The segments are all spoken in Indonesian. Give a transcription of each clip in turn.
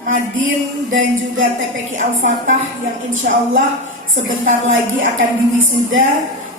Madin dan juga TPQ Al-Fatah yang insya Allah sebentar lagi akan diwisuda,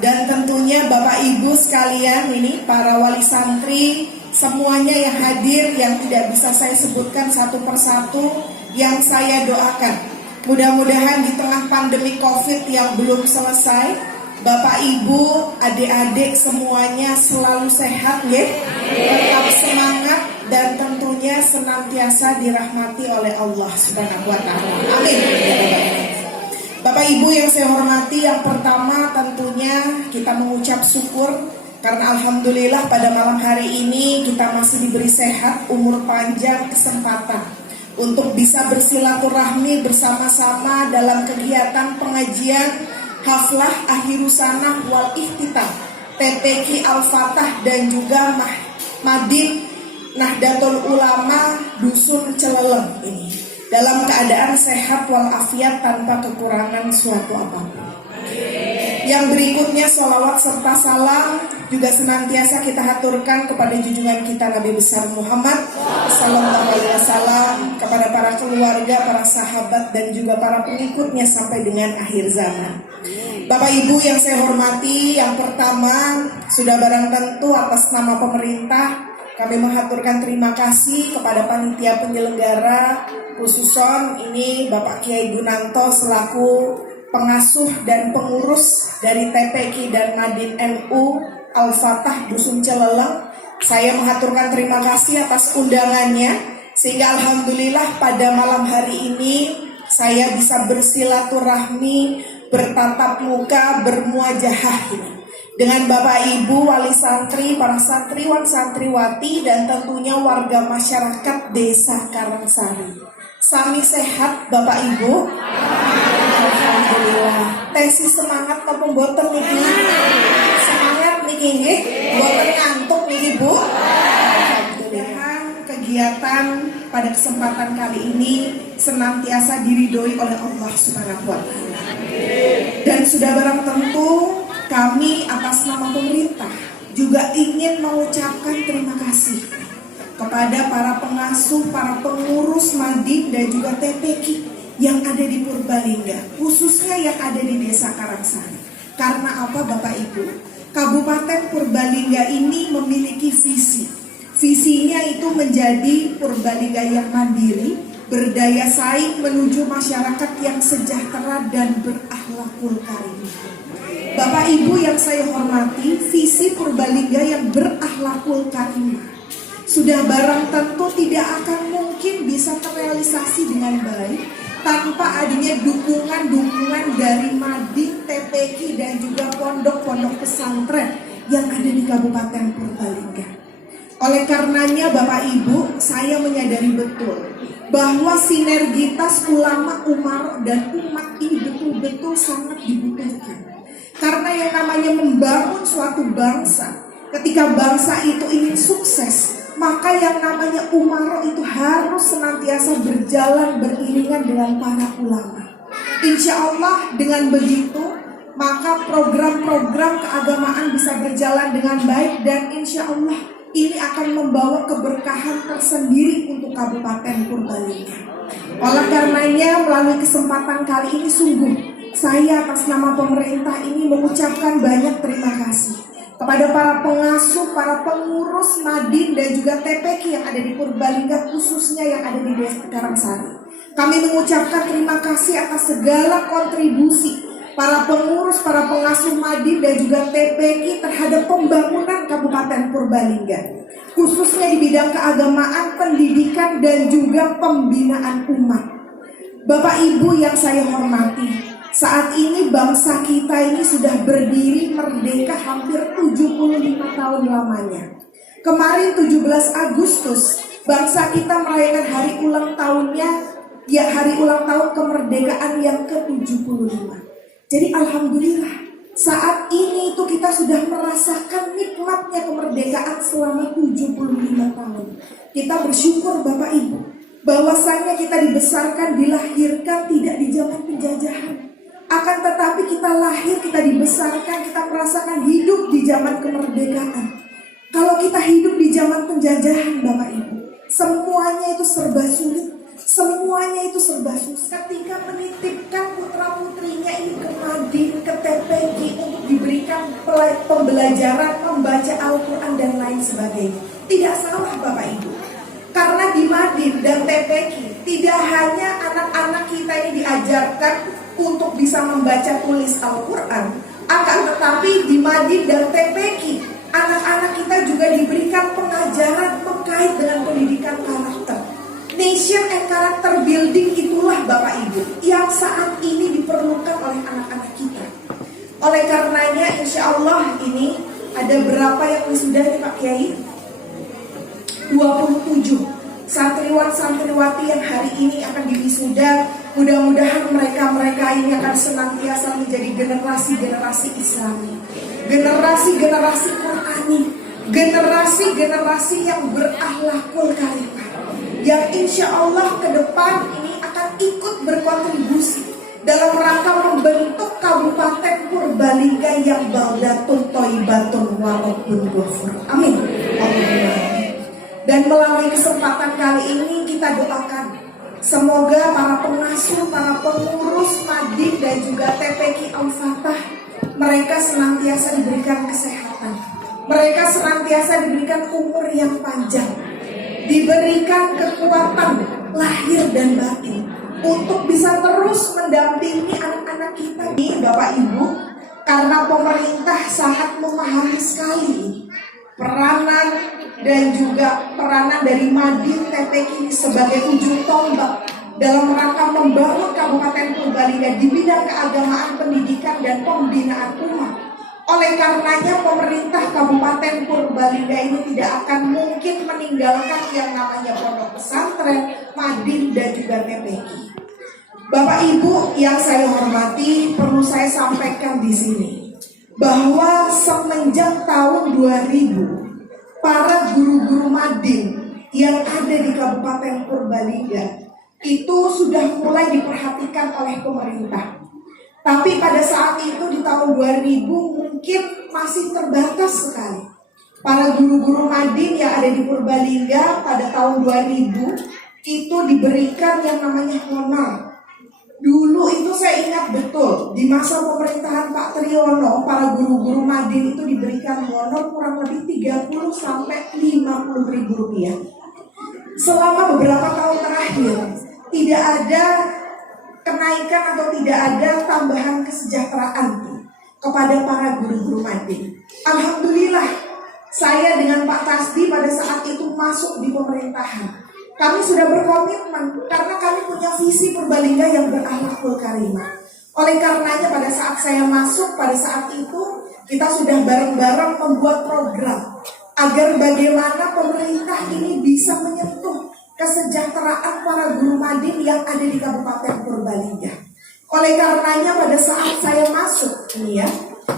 dan tentunya Bapak Ibu sekalian ini para wali santri semuanya yang hadir yang tidak bisa saya sebutkan satu persatu, yang saya doakan mudah-mudahan di tengah pandemi COVID yang belum selesai, Bapak Ibu, adik-adik semuanya selalu sehat ya, tetap semangat dan tentunya senantiasa dirahmati oleh Allah Subhanahu wa taala. Amin. Bapak Ibu yang saya hormati, yang pertama tentunya kita mengucap syukur karena alhamdulillah pada malam hari ini kita masih diberi sehat, umur panjang, kesempatan untuk bisa bersilaturahmi bersama-sama dalam kegiatan pengajian Haflah Akhirusanah wal Ihtitam TPQ Al-Fatah dan juga Madin Nahdlatul Ulama Dusun Celelem ini dalam keadaan sehat walafiat tanpa kekurangan suatu apapun. Yang berikutnya salawat serta salam juga senantiasa kita haturkan kepada junjungan kita Nabi besar Muhammad sallallahu alaihi wasallam, kepada para keluarga, para sahabat dan juga para pengikutnya sampai dengan akhir zaman. Bapak Ibu yang saya hormati, yang pertama sudah barang tentu atas nama pemerintah kami menghaturkan terima kasih kepada panitia penyelenggara, khususon ini Bapak Kiai Gunanto selaku pengasuh dan pengurus dari TPQ dan Madin NU Al-Fatah Dusun Celelem. Saya menghaturkan terima kasih atas undangannya, sehingga alhamdulillah pada malam hari ini saya bisa bersilaturahmi, bertatap muka, bermuajahah dengan Bapak Ibu wali santri, para santriwan santriwati dan tentunya warga masyarakat Desa Karangsari. Sami sehat Bapak Ibu? Alhamdulillah. Tesi semangat apa mboten niki? Semangat niki nggih? Mboten ngantuk niki Bu? Alhamdulillah. Kegiatan pada kesempatan kali ini senantiasa diridhoi oleh Allah Subhanahu wa taala. Dan sudah barang tentu kami atas nama pemerintah juga ingin mengucapkan terima kasih kepada para pengasuh, para pengurus Madin dan juga TPQ yang ada di Purbalingga, khususnya yang ada di Desa Karangsari. Karena apa Bapak Ibu? Kabupaten Purbalingga ini memiliki visi. Visinya itu menjadi Purbalingga yang mandiri, berdaya saing menuju masyarakat yang sejahtera dan berakhlakul karimah. Bapak Ibu yang saya hormati, visi Purbalingga yang berakhlakul karimah sudah barang tentu tidak akan mungkin bisa terrealisasi dengan baik tanpa adanya dukungan-dukungan dari Madin, TPQ dan juga pondok-pondok pesantren yang ada di Kabupaten Purbalingga. Oleh karenanya Bapak Ibu, saya menyadari betul bahwa sinergitas ulama, umar dan umat ini betul-betul sangat dibutuhkan. Karena yang namanya membangun suatu bangsa, ketika bangsa itu ingin sukses, maka yang namanya umaro itu harus senantiasa berjalan beriringan dengan para ulama. Insya Allah dengan begitu, maka program-program keagamaan bisa berjalan dengan baik dan insya Allah ini akan membawa keberkahan tersendiri untuk Kabupaten Purbalingga. Oleh karenanya melalui kesempatan kali ini sungguh saya atas nama pemerintah ini mengucapkan banyak terima kasih kepada para pengasuh, para pengurus Madin dan juga TPQ yang ada di Purbalingga, khususnya yang ada di Desa Karangsari. Kami mengucapkan terima kasih atas segala kontribusi para pengurus, para pengasuh Madin dan juga TPQ terhadap pembangunan Kabupaten Purbalingga, khususnya di bidang keagamaan, pendidikan dan juga pembinaan umat. Bapak Ibu yang saya hormati, saat ini bangsa kita ini sudah berdiri merdeka hampir 75 tahun lamanya. Kemarin 17 Agustus bangsa kita merayakan hari ulang tahunnya, ya hari ulang tahun kemerdekaan yang ke-75. Jadi alhamdulillah saat ini itu kita sudah merasakan nikmatnya kemerdekaan selama 75 tahun. Kita bersyukur Bapak Ibu bahwasanya kita dibesarkan, dilahirkan tidak di zaman penjajahan. Akan tetapi kita lahir, kita dibesarkan, kita merasakan hidup di zaman kemerdekaan. Kalau kita hidup di zaman penjajahan Bapak Ibu, semuanya itu serba sulit, semuanya itu serba susah. Ketika menitipkan putra putrinya ini ke Madin, ke TPQ untuk diberikan pembelajaran membaca Al-Quran dan lain sebagainya, tidak salah Bapak Ibu. Karena di Madin dan TPQ tidak hanya anak-anak kita ini diajarkan untuk bisa membaca tulis Al-Quran, akan tetapi di Madin dan TPQ anak-anak kita juga diberikan pengajaran terkait dengan pendidikan karakter. Nation and character building itulah Bapak Ibu yang saat ini diperlukan oleh anak-anak kita. Oleh karenanya insya Allah ini ada berapa yang wisuda nih Pak Kiai? 27 santriwan-santriwati yang hari ini akan diwisuda. Mudah-mudahan mereka ini akan senantiasa menjadi generasi-generasi Islami, generasi-generasi Qurani, generasi-generasi yang berakhlakul karimah, yang insya Allah ke depan ini akan ikut berkontribusi dalam rangka membentuk Kabupaten Purbalingga yang baldatun thayyibatun wa rabbun ghafur. Amin. Dan melalui kesempatan kali ini kita doakan semoga para pengasuh, para pengurus Madin dan juga TPQ Al-Fatah, mereka senantiasa diberikan kesehatan, mereka senantiasa diberikan umur yang panjang, diberikan kekuatan lahir dan batin untuk bisa terus mendampingi anak-anak kita. Bapak Ibu, karena pemerintah sangat memahami sekali peranan dan juga peranan dari Madin TPQ ini sebagai ujung tombak dalam rangka membangun Kabupaten Purbalingga di bidang keagamaan, pendidikan, dan pembinaan umat. Oleh karenanya pemerintah Kabupaten Purbalingga ini tidak akan mungkin meninggalkan yang namanya pondok pesantren, Madin, dan juga TPQ. Bapak Ibu yang saya hormati, perlu saya sampaikan di sini bahwa semenjak tahun 2000 para guru-guru Madin yang ada di Kabupaten Purbalingga itu sudah mulai diperhatikan oleh pemerintah. Tapi pada saat itu di tahun 2000 mungkin masih terbatas sekali. Para guru-guru Madin yang ada di Purbalingga pada tahun 2000 itu diberikan yang namanya honor. Dulu itu saya ingat betul, di masa pemerintahan Pak Triyono, para guru-guru Madin itu diberikan honor kurang lebih 30 sampai 50 ribu rupiah. Selama beberapa tahun terakhir, tidak ada kenaikan atau tidak ada tambahan kesejahteraan kepada para guru-guru Madin. Alhamdulillah, saya dengan Pak Tasdi pada saat itu masuk di pemerintahan. Kami sudah berkomitmen karena kami punya visi Purbalingga yang berakhlakul karimah. Oleh karenanya pada saat saya masuk, pada saat itu kita sudah bareng-bareng membuat program agar bagaimana pemerintah ini bisa menyentuh kesejahteraan para guru Madin yang ada di Kabupaten Purbalingga. Oleh karenanya pada saat saya masuk ini ya,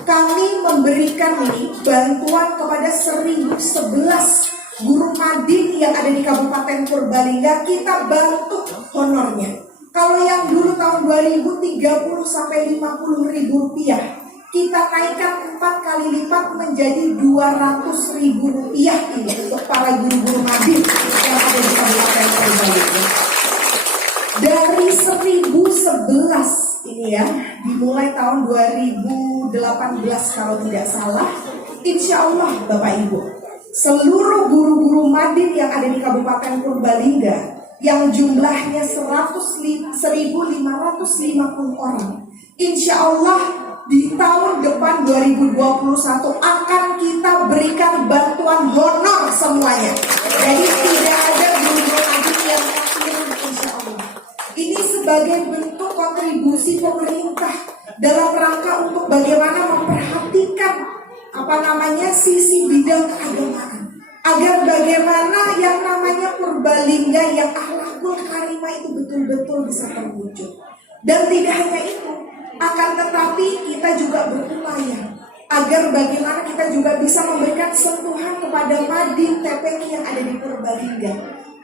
kami memberikan ini bantuan kepada 1011 guru Madin yang ada di Kabupaten Purbalingga, kita bantu honornya. Kalau yang dulu tahun 2000 30 sampai 50 ribu rupiah, kita naikkan 4 kali lipat menjadi 200 ribu rupiah ini untuk para guru-guru Madin yang ada di Kabupaten Purbalingga. Dari 1011 ini ya, dimulai tahun 2018 kalau tidak salah, insya Allah Bapak Ibu, seluruh guru-guru Madin yang ada di Kabupaten Purbalingga yang jumlahnya 1.550 orang, insya Allah di tahun depan 2021 akan kita berikan bantuan honor semuanya. Jadi tidak ada guru-guru Madin yang kafir, insya Allah. Ini sebagai bentuk kontribusi pemerintah dalam rangka untuk bagaimana memperhatikan sisi bidang keagamaan, agar bagaimana yang namanya Purbalingga yang akhlakul karimah itu betul-betul bisa terwujud. Dan tidak hanya itu, akan tetapi kita juga berupaya agar bagaimana kita juga bisa memberikan sentuhan kepada Madin TPQ yang ada di Purbalingga.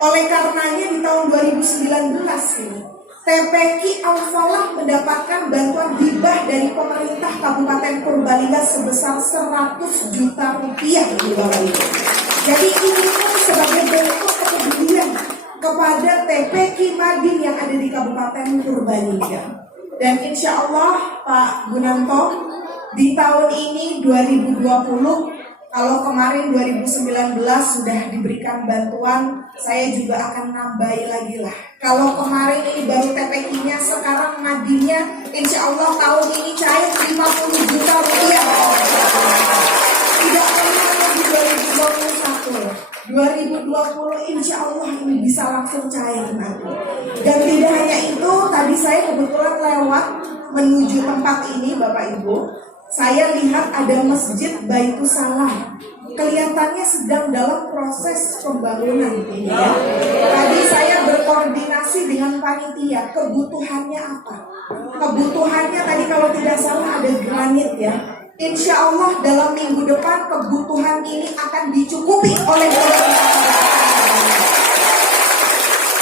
Oleh karenanya di tahun 2019 ini TPQ Al-Falah mendapatkan bantuan hibah dari pemerintah Kabupaten Purbalingga sebesar 100 juta rupiah di bawah itu. Jadi ini pun sebagai bentuk kepedulian kepada TPQ Madin yang ada di Kabupaten Purbalingga. Dan insya Allah Pak Gunanto, di tahun ini 2020, kalau kemarin 2019 sudah diberikan bantuan, saya juga akan nambahi lagi lah. Kalau kemarin ini baru TPQ-nya, sekarang Madinnya insya Allah tahun ini cair 50 juta rupiah. Tidak pernah di 2021, 2020 insya Allah ini bisa langsung cair nanti. Dan tidak hanya itu, tadi saya kebetulan lewat menuju tempat ini Bapak Ibu, saya lihat ada Masjid Baitus Salam. Kelihatannya sedang dalam proses pembangunan ini ya. Tadi saya berkoordinasi dengan panitia, kebutuhannya apa? Kebutuhannya tadi kalau tidak salah ada granit ya. Insya Allah dalam minggu depan kebutuhan ini akan dicukupi oleh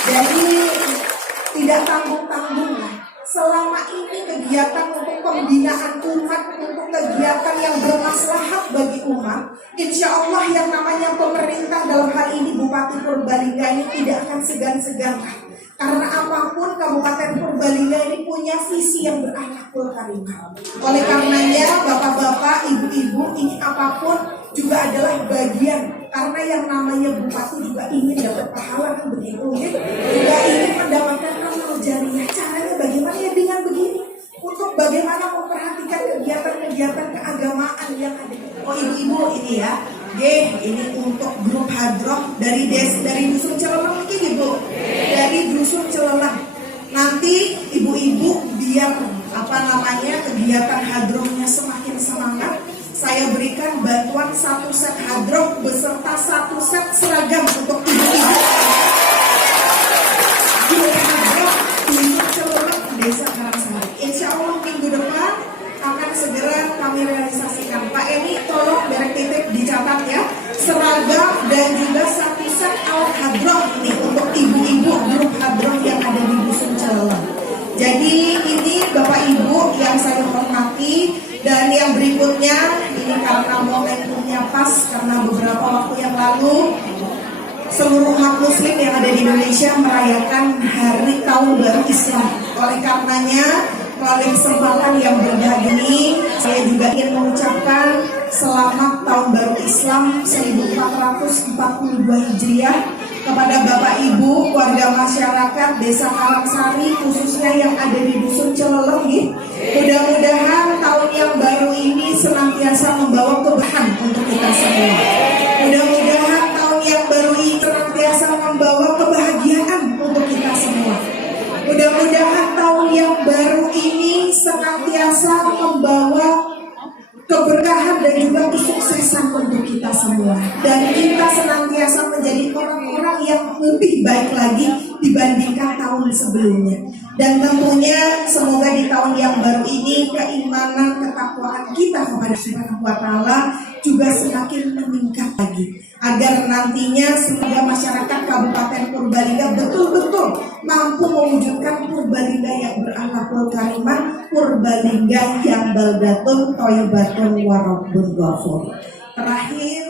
jadi tidak tanggung-tanggung lah. Selama ini kegiatan untuk pembinaan umat, untuk kegiatan yang bermaslahat bagi umat, insya Allah yang namanya pemerintah dalam hal ini Bupati Purbalingga ini tidak akan segan-segan. Karena apapun Kabupaten Purbalingga ini punya visi yang berakhlakul karimah. Oleh karenanya bapak-bapak, ibu-ibu, ini apapun juga adalah bagian. Karena yang namanya bupati juga ingin dapat pahala kan begitu ya. Juga ingin mendapatkan amal jariah. Caranya bagaimana ya dengan begini? Untuk bagaimana memperhatikan kegiatan-kegiatan keagamaan yang ada. Oh ibu-ibu ini ya. Ini untuk grup hadroh dari dusun Celelang ini Bu. Dari dusun Celelang. Nanti ibu-ibu biar kegiatan hadrohnya semakin semangat, saya berikan bantuan 1 set hadroh beserta 1 set seragam untuk ibu-ibu. Grup hadroh dusun Celelang Desa Karangsari. Insya Allah minggu depan akan segera kami realisasikan. Pak Eni tolong direktif dicatat ya, seragam dan juga 1 set alat hadroh ini untuk ibu-ibu grup hadroh yang ada di dusun Celelang. Jadi ini Bapak Ibu yang saya hormati, dan yang berikutnya ini karena momentumnya pas, karena beberapa waktu yang lalu seluruh umat muslim yang ada di Indonesia merayakan hari tahun baru Islam. Oleh karenanya melalui kesempatan yang berbahagia ini, saya juga ingin mengucapkan selamat tahun baru Islam 1442 Hijriah kepada Bapak Ibu, warga masyarakat Desa Karangsari, khususnya yang ada di dusun Celeleng. Mudah-mudahan tahun yang baru ini senantiasa membawa keberkahan untuk kita semua. Mudah-mudahan tahun yang baru ini senantiasa membawa kebahagiaan untuk kita semua. Mudah-mudahan tahun yang baru ini senantiasa membawa keberkahan dan juga kesuksesan untuk kita semua. Dan kita senantiasa menjadi orang-orang yang lebih baik lagi dibandingkan tahun sebelumnya. Dan tentunya semoga di tahun yang baru ini keimanan, ketakwaan kita kepada Subhanahu wa Ta'ala juga semakin meningkat lagi, agar nantinya semoga masyarakat Kabupaten Purbalingga betul-betul mampu mewujudkan Purbalingga yang berakhlakul karimah, Purbalingga yang baldatun thayyibatun wa rabbun ghafur. Terakhir